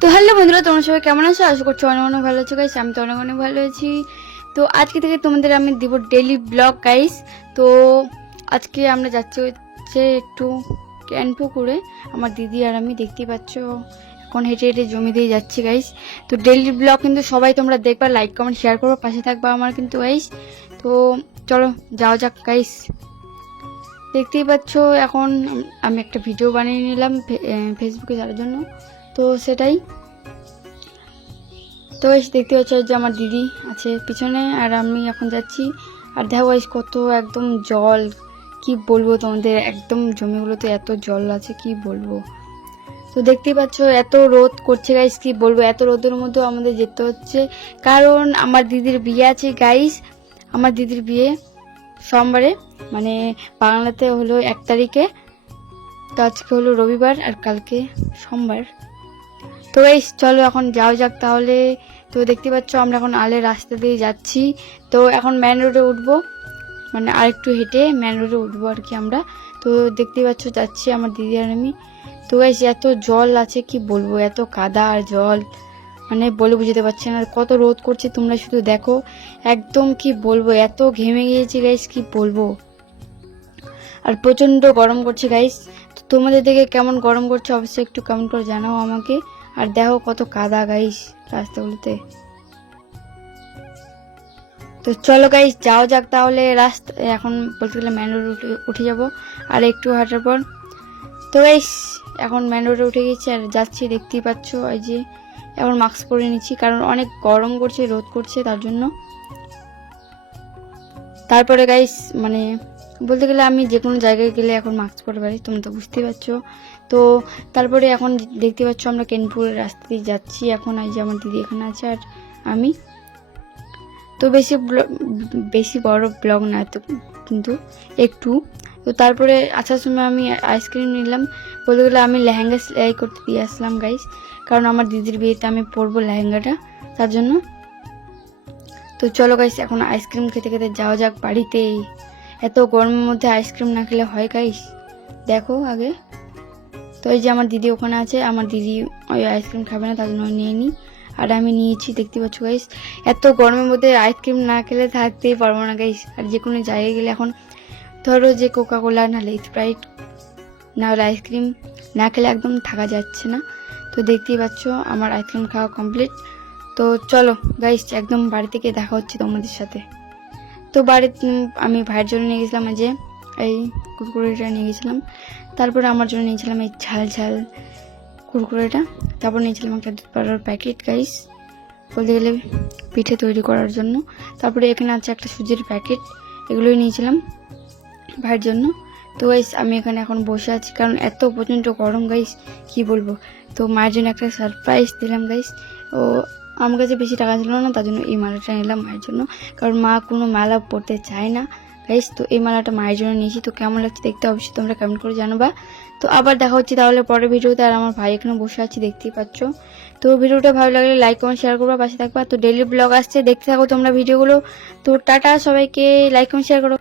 তো হ্যালো বন্ধুরা, তোমরা সবাই কেমন আছো? আশা করছি অনেক অনেক ভালো আছো গাইস। আমি তো অনেক অনেক ভালো আছি। তো আজকে থেকে তোমাদের আমি দিব ডেইলি ব্লগ গাইস। তো আজকে আমরা যাচ্ছি হচ্ছে একটু ক্যানপুকুরে। আমার দিদি আর আমি, দেখতেই পাচ্ছ এখন হেঁটে হেঁটে জমি দিয়ে যাচ্ছি গাইস। তো ডেইলি ব্লগ কিন্তু সবাই তোমরা দেখবা, লাইক কমেন্ট শেয়ার করবা, পাশে থাকবা আমার কিন্তু গাইস। তো চলো যাওয়া যাক গাইস। দেখতেই পাচ্ছ এখন আমি একটা ভিডিও বানিয়ে নিলাম ফেসবুকে ছাড়ার জন্য। তো সেটাই তো এসে দেখতে পাচ্ছ যে আমার দিদি আছে পিছনে আর আমি এখন যাচ্ছি। আর দেখো গাইস কত একদম জল, কি বলবো তোমাদের, একদম জমিগুলোতে এত জল আছে কি বলবো। তো দেখতেই পাচ্ছ এত রোদ করছে গাইস, কি বলবো, এত রোদের মধ্যেও আমাদের যেতে হচ্ছে কারণ আমার দিদির বিয়ে আছে গাইস। আমার দিদির বিয়ে সোমবারে, মানে বাংলাতে হলো 1 তারিখে। তো আজকে হলো রবিবার আর কালকে সোমবার। তো এই চলো এখন যাও যাক তাহলে। তো দেখতে পাচ্ছ আমরা এখন আলের রাস্তা দিয়ে যাচ্ছি। তো এখন মেন রোডে উঠবো, মানে আরেকটু হেঁটে মেন রোডে উঠবো আর কি আমরা। তো দেখতে পাচ্ছ যাচ্ছি আমার দিদি আর আমি। তো গাইস এত জল আছে কি বলবো, এত কাদা আর জল, মানে বলে বুঝতে পারছি না। আর কত রোদ করছে তোমরা শুধু দেখো, একদম কি বলবো, এত ঘেমে গিয়েছি গাইস কি বলবো। আর প্রচন্ড গরম করছে গাইস। তো তোমাদের দিকে কেমন গরম করছে অবশ্যই একটু কমেন্ট করে জানাও আমাকে। আর দেখো কত কাদা গাইস রাস্তাগুলোতে। তো চলো গাইস যাও যাক তাহলে। রাস্তা এখন বলতে গেলে মেন রোডে উঠে যাব আর একটু হাঁটার পর। তো গাইস এখন মেন রোডে উঠে গেছি আর যাচ্ছি, দেখতেই পাচ্ছ এই যে এখন মাস্ক পরে নিচ্ছি কারণ অনেক গরম করছে, রোদ করছে তার জন্য। তারপরে গাইস মানে বলতে গেলে আমি যে কোনো জায়গায় গেলে এখন মাস্ক পরে পারি, তোমরা তো বুঝতেই পারছো। তো তারপরে এখন দেখতে পাচ্ছ আমরা কেনপুরের রাস্তা দিয়ে যাচ্ছি এখন। এই যে আমার দিদি এখানে আছে আর আমি। তো বেশি বড় ব্লগ না তো, কিন্তু একটু। তো তারপরে আসার সময় আমি আইসক্রিম নিলাম। বলতে গেলে আমি লেহেঙ্গা সেলাই করতে দিয়ে আসলাম গাইস, কারণ আমার দিদির বিয়েতে আমি পরবো লেহেঙ্গাটা, তার জন্য। তো চলো গাইস এখন আইসক্রিম খেতে খেতে যাওয়া যাক বাড়িতে। এত গরমের মধ্যে আইসক্রিম না খেলে হয় গাইস, দেখো আগে। তো এই যে আমার দিদি ওখানে আছে, আমার দিদি ওই আইসক্রিম খাবে না তার জন্য নিয়ে নিই। আর আমি নিয়েছি, দেখতে পাচ্ছ গাইস। এত গরমের মধ্যে আইসক্রিম না খেলে থাকতেই পারবো না গাইস। আর যে কোনো জায়গায় গেলে এখন ধরো যে কোকা কোলা নাহলে স্প্রাইট নাহলে আইসক্রিম না খেলে একদম থাকা যাচ্ছে না। তো দেখতেই পাচ্ছ আমার আইসক্রিম খাওয়া কমপ্লিট। তো চলো গাইস একদম বাড়ি থেকে দেখা হচ্ছে তোমাদের সাথে। তো বাড়িতে আমি ভাইয়ের জন্য নিয়ে গেছিলাম যে এই কুরকুরেটা নিয়ে গেছিলাম। তারপরে আমার জন্য নিয়েছিলাম এই ঝাল ঝাল কুরকুরেটা। তারপর নিয়েছিলাম একটা দুধ পাউডার প্যাকেট গাইস, বলতে গেলে পিঠে তৈরি করার জন্য। তারপরে এখানে আছে একটা সুজির প্যাকেট, এগুলোই নিয়েছিলাম ভাইয়ের জন্য। তো গাইস আমি এখানে এখন বসে আছি কারণ এত প্রচণ্ড গরম গাইস কি বলবো। তো মায়ের জন্য একটা সারপ্রাইজ দিলাম গাইস। ও আমার কাছে বেশি টাকা ছিল না, তার জন্য এই মালাটা নিলাম মায়ের জন্য, কারণ মা কোনো মালা পরতে চায় না গাইস। তো এই মালাটা মায়ের জন্য নিয়েছি। তো কেমন লাগছে দেখতে অবশ্যই তোমরা কমেন্ট করে জানাবা। তো আবার দেখা হচ্ছে তাহলে পরের ভিডিওতে। আর আমার ভাই এখানে বসে আছে দেখতেই পাচ্ছ। তো ভিডিওটা ভালো লাগলে লাইক কমেন্ট শেয়ার করবা, পাশে থাকবা। তো ডেইলি ব্লগ আসছে, দেখতে থাকো তোমরা ভিডিওগুলো। তো টাটা সবাইকে, লাইক কমেন্ট শেয়ার করো।